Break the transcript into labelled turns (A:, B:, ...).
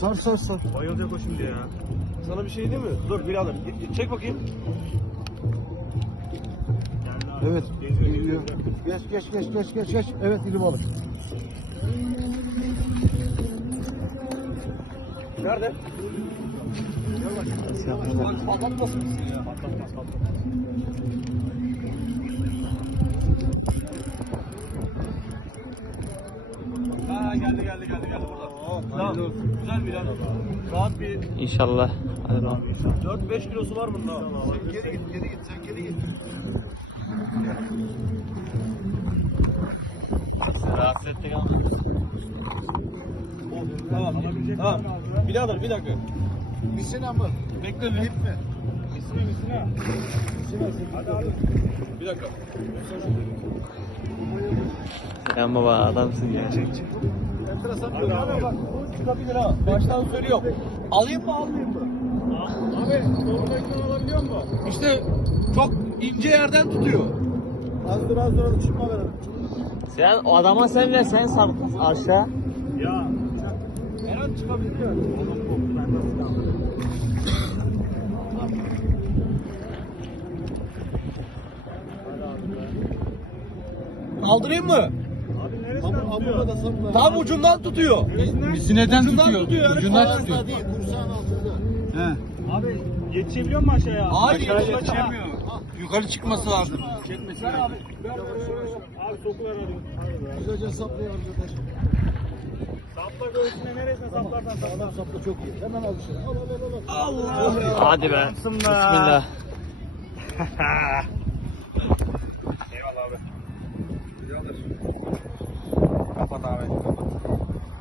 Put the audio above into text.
A: Sar sar sar.
B: Bayılacak o şimdi ya.
A: Sana bir şey değil mi? Dur birader. Çek bakayım. Evet. Geç. Evet iri balık. Nerede? Patlatmasın bizi ya.
B: Patlatmaz.
A: Ha geldi burada. Tamam. Güzel bir lan. Rahat bir
C: İnşallah. Hadi lan.
A: 4-5 kilosu var bunda.
B: Sen geri git. Sen geri git.
C: Rahatsız ettik ama.
A: Tamam. Birader bir dakika.
B: Misina mı?
A: Bekle bir.
B: İp mi?
A: Misina.
B: Hadi abi.
A: Bir dakika.
C: Selam baba, adamsın ya.
B: Enteresan bir
A: Hadi abi bak. Çıkabilir ha. Baştan söylüyorum. Alayım mı almayayım mı?
B: Abi soldakini alabiliyor musun?
A: İşte çok ince yerden tutuyor.
B: Az çıkma verelim.
C: Sen o adama sen ver, sen sar aşağı.
B: Ya.
A: Her an çıkabilir yani.
B: Oğlum koptu ben nasıl kaldım?
A: Kaldırayım mı?
B: Abi neresinden tutuyor?
A: Da sapla. Tam ucundan tutuyor.
C: Misineden
A: Ucundan tutuyor yani.
C: Ucundan
A: tutuyor.
B: Değil, kursağın altında.
C: He.
B: Abi yetişebiliyor mu aşağıya?
A: Hayır,
B: Aşağıya
A: yetişemiyor.
C: Yukarı çıkması lazım.
B: Ver abi. Abi sokuver hadi. Güzelce saplıyor arkadaş. Sapla göğsüne neresine saplarsan sapla. Adam sapla çok iyi. Hemen al dışarı. Al.
A: Allah ya.
C: Hadi be. Bismillah.
B: Eyvallah abi.
A: Kapat abi.